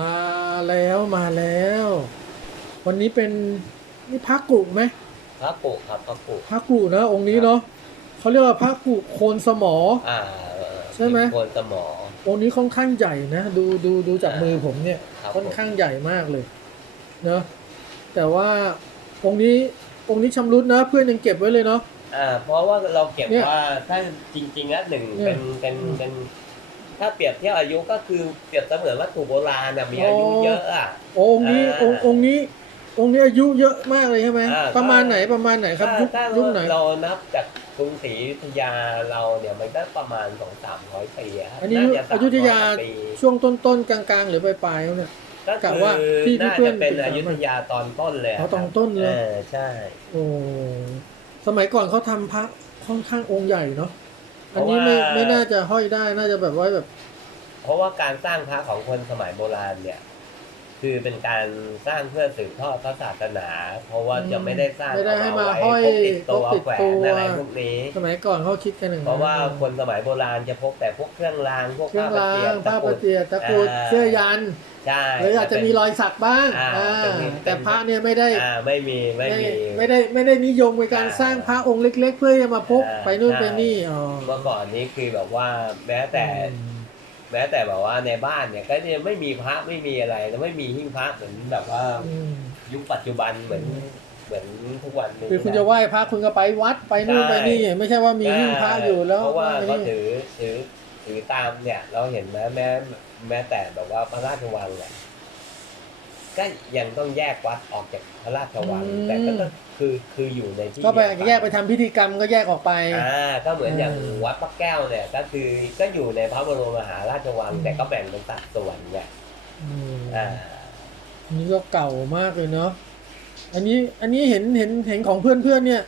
มาแล้วมาแล้ว วันนี้เป็นนี่พระกุไหมพระปุครับพระปุพระกุนะองค์นี้เนาะเขาเรียกว่าพระกุโคนสมออ่าใช่ไหมโคนสมอองค์นี้ค่อนข้างใหญ่นะดูดูดูจากมือผมเนี่ยครับค่อนข้างใหญ่มากเลยเนาะแต่ว่าองค์นี้องค์นี้ชำรุดนะ เพื่อนยังเก็บไว้เลยเนาะอ่าเพราะว่าเราเก็บเนี่ยว่าถ้าจริงๆแล้วหนึ่งเนี่ยเป็นเป็นเป็น ถ้าเปรียบเทียบอายุก็คือเปรียบเสมือนวัตถุโบราณน่ะมีอายุโอ้เยอะอะโอ้องค์นี้อ่าองค์องค์นี้ องค์นี้อายุเยอะมากเลยใช่ไหมอ่าประมาณไหนประมาณไหนครับถ้ายุคถ้ายุคไหนเรานับจากกรุงศรีอยุธยาเราเนี่ยมันก็ประมาณสองสามร้อยปีะอันนี้าจะอยุธยา300ปีช่วงต้นๆกลางๆ หรือปลายๆแล้วเนี่ยก็กะคือว่าที่น่าเพื่อจะนเป็นศึกษาอยุธยาตอนต้นเลยะอ๋อตอนต้นเลยออใช่โอ้สมัยก่อนเขาทำพระค่อนข้างองค์ใหญ่เนาะ อันนี้ไม่ไม่น่าจะห้อยได้น่าจะแบบไว้แบบเพราะว่าการสร้างพระของคนสมัยโบราณเนี่ย คือเป็นการสร้างเพื่อสืบทอดพระศาสนา เพราะว่าจะไม่ได้สร้างไม่ได้ให้มาเอห้อยไว้พกติดตัวพกติดแขวตันวอะไรพวกนี้ สมัยก่อนเขาคิดกันอย่างเพนั้นราะว่าคนสมัยโบราณจะพกแต่พวกเครื่องรางพวกเครื่องผ้าประราเจียงบผ้าตะปกรุระดเจียดตะกรุดอ่าเสื้อยัน ใช่หรืออาจจะมีรอยสักบ้างอ่าอ่าเป็นเป็นแต่พระเนี่ยไม่ได้อ่าไม่มีไม่มีไม่ได้ไม่ได้นิยมในการอ่าสร้างพระองค์เล็ก ๆ เพื่อจะมาพกอ่าไปนู่นใช่ไปนี่อ๋อเมื่อก่อนนี้คือแบบว่าแม้แต่อืมแม้แต่แบบว่าในบ้านเนี่ยก็จะไม่มีพระไม่มีอะไรแล้วไม่มีหิ้งพระเหมือนแบบว่าอืมยุคปัจจุบันเหมือนเหมือนทุกวันนี้คือคุณจะไหว้พระคุณก็ไปวัดไปนู่นใช่ไปนี่ ไม่ใช่ว่ามีหิ้งพระอยู่แล้วเพราะว่าไปก็นี่ถือถือ ถือตามเนี่ย เราเห็นไหมแม้แม้แต่แบบว่าพระราชวังเนี่ยก็ยังต้องแยกวัดออกจากพระราชวังแต่ก็ต้องคือคืออยู่ในที่ก็ไปเดีวแยกไปทำพิธีกรรมก็แยกออกไป อ่าก็เหมือนอย่างอืมวัดพระแก้วเนี่ย ก็คือก็อยู่ในพระบรมมหาราชวังอืมแต่ก็แบ่งเป็นสัดส่วนเนี่ยอืมอ่าอันนี้ก็เก่ามากเลยเนาะอันนี้อันนี้เห็นเห็นเห็นของเพื่อนเพื่อนเนี่ย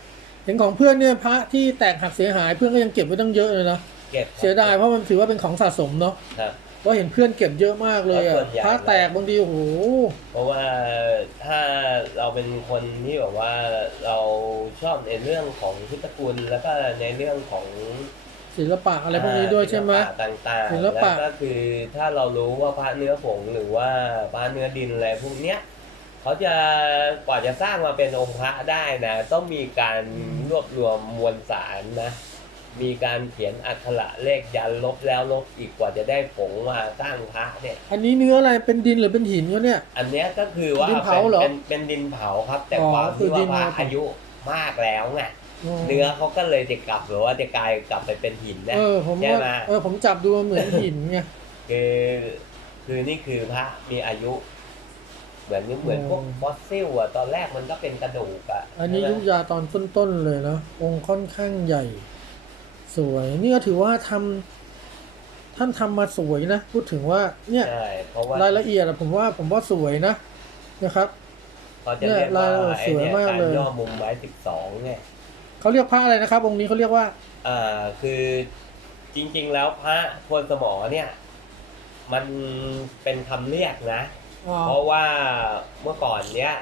เห็นของเพื่อนเนี่ยพระที่แตกหักเสียหายเพื่อนก็ยังเก็บไว้ตั้งเยอะเลยนะ เก็บเสียดายเพราะมันถือว่าเป็นของสะสมเนาะครับก็เห็นเพื่อนเก็บเยอะมากเลยเพอะราะส่วนใหญ่พระแตกบางทีโอ้โหเพราะว่าถ้าเราเป็นคนที่แบบว่าเราชอบในเรื่องของพุทธคุณแล้วก็ในเรื่องของศิลปะอะไรพวกนี้ด้วยใช่ไหมศิลปะต่างๆศิลแล้วปะก็คือถ้าเรารู้ว่าพระเนื้อผงหรือว่าพระเนื้อดินอะไรพวกเนี้ยเขาจะกว่าจะสร้างมาเป็นองค์พระได้นะ ต้องมีการรวบรวมมวลสารนะ มีการเขียนอักขระเลขยันลบแล้วลบอีกกว่าจะได้ผงมาสร้างพระเนี่ย อันนี้เนื้ออะไรเป็นดินหรือเป็นหินก็เนี่ย อันเนี้ยก็คือว่าดินเผาเป็นเหรอเป็นเป็นดินเผาครับ แต่อ๋อความคือที่ดิว่านพระเผาอายุมากแล้วไงเนื้อเขาก็เลยจะกลับหรือว่าจะกลายกลับไปเป็นหินนะเออผมใช่ว่าไหมเออผมจับดูมันเหมือนหินไง คือคือนี่คือพระมีอายุ เหมือนเหมือนพวกอืม ฟอสซิลอะตอนแรกมันก็เป็นกระดูกอะอันนี้ใช่ยุไหมคยาตอนต้นๆเลยนะองค์ค่อนข้างใหญ่ สวยนี่ก็ถือว่าทำท่านทำมาสวยนะ พูดถึงว่าเนี่ยใช่เพราะว่ารายละเอียดอะผมว่าผมว่าสวยนะนะครับเขาจะเรียกเนี่ยว่าลายไอ้สวยเนี่ยมากการเลยย่อมุมไว้สิบสองเนี่ยเขาเรียกพระอะไรนะครับ องค์นี้เขาเรียกว่าอ่าคือจริง ๆ แล้วพระพวนสมอเนี่ย มันเป็นคำเรียกนะอ๋อเพราะว่าเมื่อก่อนเนี้ย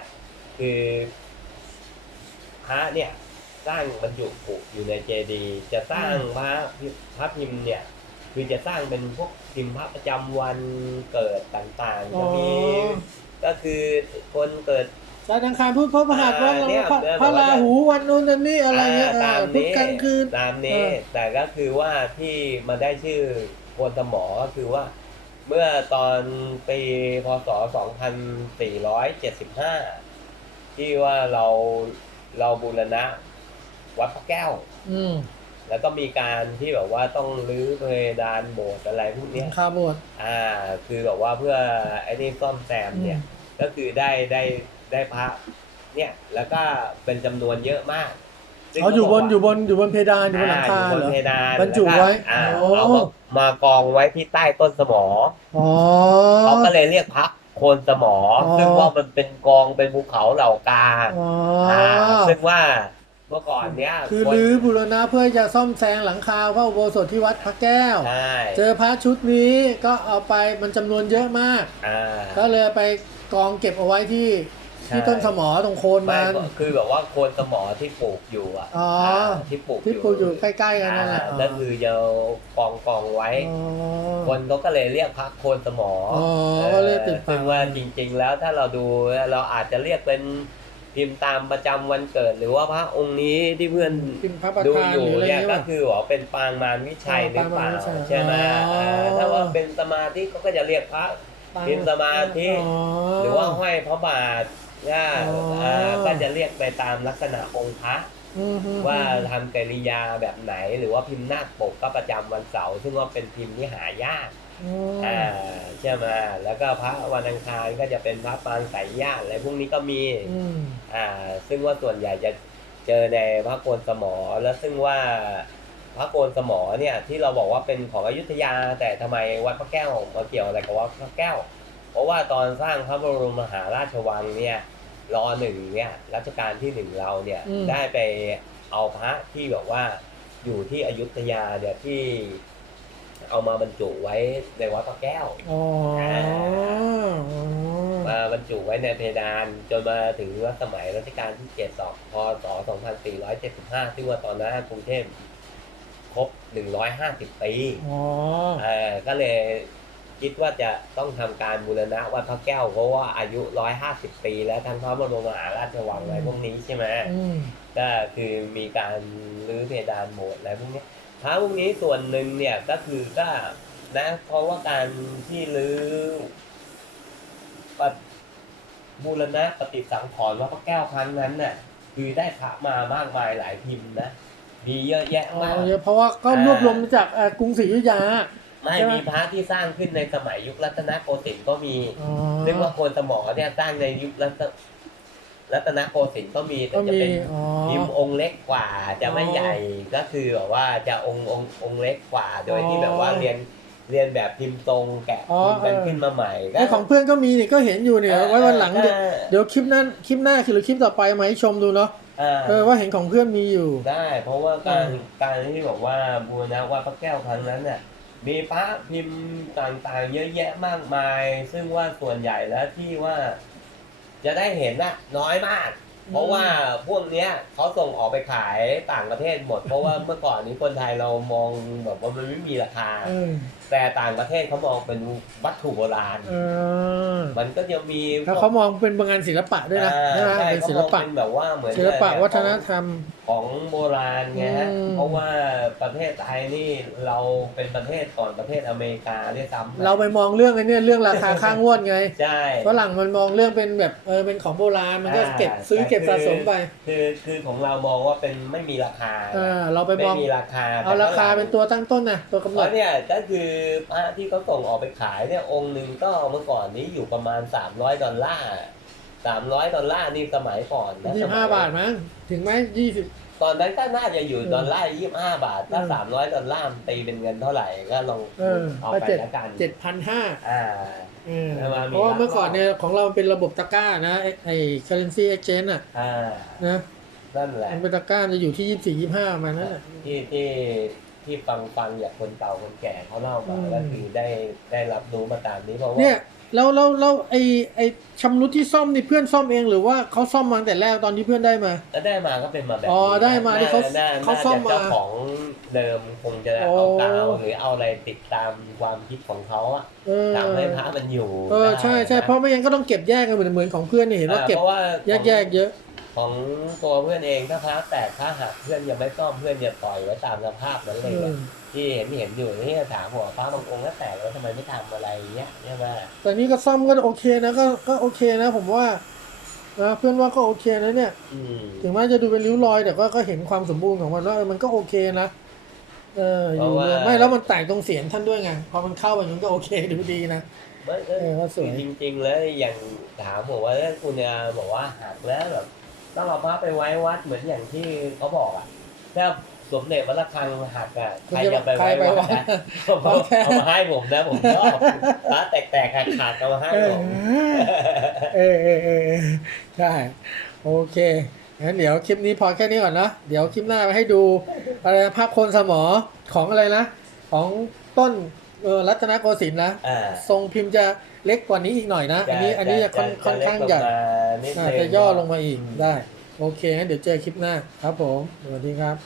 คือพระเนี่ย สร้างบรรจุปุอยู่ในเจดีย์จะสร้างพระพิพระพิมพ์เนี่ย คือจะสร้างเป็นพวกพิมพ์พระประจำวันเกิดต่างๆอ๋จะอมีก็คือคนเกิดจานทร์อังคารพุธพฤหัสอ่าวันเนี่ยพระเนี่ยพระบอกว่าราหูวันนู้นวันนี้อะไรเงี้ยาตามเออพุธนี้กลางคืนตามนี้เออแต่ก็คือว่าที่มาได้ชื่อโคนสมอก็คือว่า เมื่อตอนปีพศ 2475 ที่ว่าเราเราบูรณะ วัดพระแก้ว อืมแล้วก็มีการที่แบบว่าต้องรื้อเพดานโบสถ์อะไรพวกหเนี้ลัยงคาโบสถ์อ่า คือแบบว่าเพื่อไอ้นี่ซ่อมแซมเนี่ยก็คือได้ได้ได้พระเนี่ย แล้วก็เป็นจำนวนเยอะมากซึ่งอ๋ออยู่บนก็อยู่บนอยู่บนเพดานอยู่บนหลังคาอ่เหรยู่บอนเพดานบรรจุแล้วก็ไว้อ่าโอ้ เอามามากองไว้ที่ใต้ต้นสมอ อ๋อ เขาก็เลยเรียกพระโคนสมอ อ๋อ ซึ่งว่ามันเป็นกองเป็นภูเขาเหล่ากาอ๋ออ่าซึ่งว่า เมื่อก่อนเนี้ยคือคนรื้อบูรณะเพื่อจะซ่อมแซงหลังคาพระอุโบสถที่วัดพระแก้ว ใช่เจอพระชุดนี้ก็เอาไปมันจำนวนเยอะมาก อ่า ก็เลยไปกองเก็บเอาไว้ที่ใช่ ที่ต้นสมอตรงโคนไม่มัน คือแบบว่าโคนสมอที่ปลูกอยู่อะอ๋ออ่าที่ปลูกที่ปลูกอยู่ใกล้ๆกันนั่นแหละอ่าก็คือจะกองกองไว้ อ๋อ คนเขาก็เลยเรียกพระโคนสมออ๋อออก็เลยติดติดซึ่ปางกว่าจริง ๆ แล้วถ้าเราดูเราอาจจะเรียกเป็น พิมพ์ตามประจำวันเกิด หรือว่าพระองค์นี้ที่เพื่อนพิมพ์พระประดูธานอยู่หรืออะไรเนี่ยเงี้ยก็ป่ะ คือว่าเป็นปางมารวิชัยอ๋อหรือเปล่าปางมารวิชัยใช่ไหมอ๋ออ่าถ้าว่าเป็นสมาธิเขาก็จะเรียกพระปางพิมพ์สมาธิ อ๋อ หรือว่าห้อยพระบาทเนี่ยอ๋ออ่าก็จะเรียกไปตามลักษณะองค์พระ อืมอืมว่าทำกิริยาแบบไหน หรือว่าพิมพ์หน้าปกก็ประจำวันเสาร์ซึ่งว่าเป็นพิมพ์ที่หายาก อืมอ่าใช่ไหมแล้วก็พระวันอังคารก็จะเป็นพระปางสายญาติอะไรพวกนี้ก็มีอืมอ่า ซึ่งว่าส่วนใหญ่จะเจอในพระโกนสมอ แล้วซึ่งว่าพระโกนสมอเนี่ยที่เราบอกว่าเป็นของอยุธยา แต่ทำไมวัดพระแก้วมาเกี่ยวอะไรกับวัดพระแก้ว เพราะว่าตอนสร้างพระบรมมหาราชวังเนี่ยรอหนึ่งเนี่ยรัชกาลที่หนึ่งเราเนี่ยอืมได้ไปเอาพระที่แบบว่าอยู่ที่อยุธยาเนี่ยที่ เอามาบรรจุไว้ในวัดพระแก้วอ๋ออ๋อมาบรรจุไว้ในเพดานจนมาถึงว่าสมัยรัชกาลที่7สองพศ2475ซึ่งว่าตอนนั้นกรุงเทพครบ 150 ปีอ๋อเออก็เลยคิดว่าจะต้องทำการบูรณะวัดพระแก้วเพราะว่าอายุ 150 ปีแล้วทั้งพระบรมมหาราชวังอะไรพวกนี้ใช่ไหมอืมก็คือมีการรื้อเพดานโบสถ์อะไรพวกนี้ พระพวกนี้ส่วนหนึ่งเนี่ยก็คือก็นะเพราะว่าการที่รื้อปฏิบูรณะปฏิสังขรณ์วัดพระแก้วครั้งนั้นน่ะ คือได้พระมามากมายหลายพิมพ์นะมีเยอะแยะอ๋อมากเยอะเพราะว่าก็รวบรวมมาจากเอ่อกรุงศรีอยุธยาไม่ใช่ไหมมีพระที่สร้างขึ้นในสมัยยุครัตนโกสินทร์ก็มีอ๋อซึ่งว่าโกนสมอเนี่ยสร้างในยุครัต รัตนโกสินทร์ก็มีแต่ก็จะมีเป็นอ๋อ พิมพ์องค์เล็กกว่าจะไม่อ๋อใหญ่ก็คือแบบว่าจะองค์องค์องค์เล็กกว่า โดยที่อ๋อแบบว่าเรียนเรียนแบบพิมพ์ตรงแกะอ๋อพิมพ์กันเออ ขึ้นมาใหม่ไอของเพื่อนก็มีนี่ก็เห็นอยู่เนี่ยไว้วันหลังเดี๋ยวเออเดี๋ยวคลิปนั้นคลิปหน้าคือหรือคลิปต่อไปมาให้ชมดูเนาะอ่า เออว่าเห็นของเพื่อนมีอยู่ ได้ เพราะว่าการเออการที่บอกว่าบูรณะวัดพระแก้วครั้งนั้นน่ะมีพระพิมพ์ต่างๆ เยอะแยะมากมาย ซึ่งว่าส่วนใหญ่แล้วที่ว่า จะได้เห็นน่ะน้อยมาก เพราะว่าพวกเนี้ยเขาส่งออกไปขายต่างประเทศหมด เพราะว่าเมื่อก่อนนี้คนไทยเรามองแบบว่ามันไม่มีราคาเออแต่ต่างประเทศเขามองเป็นวัตถุโบราณ เออมันก็จะมีแล้วเขามองเป็นงานศิลปะด้วยนะอ่าใช่ไหมใช่เป็นเขาศิมลองปะ เป็นแบบว่าเหมือนศิลปะแบบวัฒนธรรม ของโบราณไงฮะ อืม เพราะว่าประเทศไทยนี่เราเป็นประเทศก่อนประเทศอเมริกาด้วยซ้ำนะเราไปมองเรื่องไอ้เนี่ยเรื่องราคาค่างวดไงใช่ ฝรั่งมันมองเรื่องเป็นแบบเออเป็นของโบราณมันก็อ่าเก็บซื้อแต่เก็บคือสะสมไปคือคือของเรามองว่าเป็นไม่มีราคาเออเราไปมไม่องมีราคาเอาราคาเป็นตัวตั้งต้นนะตัวกำหเพนดราะเนี่ยก็คือพระที่เขาส่งออกไปขายเนี่ยองค์หนึ่งก็เมื่อก่อนนี้อยู่ประมาณ 300 ดอลลาร์ 300ดอลลาร์นี่สมัยก่อนนะยี่สสิบมัยห้าบาทมั้งถึงไหมยี่สิบตอนนั้นก็น่าจะอยู่เออดอลลาร์ยี่สิบห้าบาท ถ้าเออสามร้อยดอลลาร์มันตีเป็นเงินเท่าไหร่ก็ลองเออเอาก็ไปเจ็ดแล้วกันเจ็ดพันห้าอ่าเออแล้วมามีเพราะว่าเมื่อก่อนเนี่ยของเราเป็นระบบตะกร้านะไอ้ไอ้ currency exchange อะอ่านะนั่นแหละมันเป็นตะกร้าจะอยู่ที่ยี่สี่ยี่ห้ามานั่นแหละที่ที่ที่ฟังฟังจากคนเก่าคนแก่เขาเล่ามาอืมก็คือได้ได้รับรู้มาตามนี้เพราะว่าเนี่ย แล้วแล้วแล้วไอ้ไอ้ชำรุดที่ซ่อมนี่เพื่อนซ่อมเองหรือว่าเขาซ่อมมาตั้งแต่แรกตอนที่เพื่อนได้มา แล้วได้มาก็เป็นมาแบบอ๋อนี้นะได้มาที่เขาน่เขาน่ซ่อมจะมาเจ้าของเดิมคงจะโอ้เอากาวหรือเอาอะไรติดตามความคิดของเขาอะเออทำให้พระมันอยู่เออได้ใช่ใช่นเพราะไม่งั้นก็ต้องเก็บแยกกันเหมือนเหมือนของเพื่อนเนี่ยเห็นว่าอ่าเก็บเพราะว่าแยกแยกเยอะ ของตัวเพื่อนเองถ้าพระแตกถ้าหักเพื่อนยังไม่ซ่อมเพื่อนจะปล่อยไว้ตามสภาพนั้นเลยเออะอที่เห็นเห็นอยู่นี่ถามหัวพระบางองค์ก็แตกแล้วทำไมไม่ทำอะไรเงี้ยใช่ไหมแต่นี่ก็ซ่อมก็โอเคนะก็ก็โอเคนะ ผมว่านะเพื่อนว่าก็โอเคนะเนี่ยอืมถึงแม้จะดูเป็นริ้วรอยแต่ก็ก็เห็นความสมบูรณ์ของมันว่าเออมันก็โอเคนะเอออยู่เนี่ยไม่แล้วมันแตกตรงเสียงท่านด้วยไงพอมันเข้าไปมันก็โอเคดูดีนะไม่เอเออก็สวยจริงๆแล้วอย่างถามผมว่าคุณจะบอกว่าหักแล้วแบบ ต้องเอาพระไปไว้วัดเหมือนอย่างที่เขาบอกอะถ้าสมเด็จวัดระฆังหักอะใครจะไปใครไว้ไปวัดวัดนะเอามาเอามาให้ผมนะผมชอบพระแตกๆขาดๆเอามาให้เอผอมเออเออเออเออใช่โอเคงั้นเดี๋ยวคลิปนี้พอแค่นี้ก่อนนะเดี๋ยวคลิปหน้าไปให้ดูอะไรนะภาพโคนสมอของอะไรนะ ของต้นเออ รัตนโกสินทร์นะ อ่า ทรงพิมพ์จะเล็กกว่านี้อีกหน่อยนะ อันนี้อันนี้จะค่อนค่อนข้างใหญ่นิดอานึจงจะย่อลงมาอีกได้ โอเคงั้นเดี๋ยวเจอคลิปหน้าครับผม สวัสดีครับ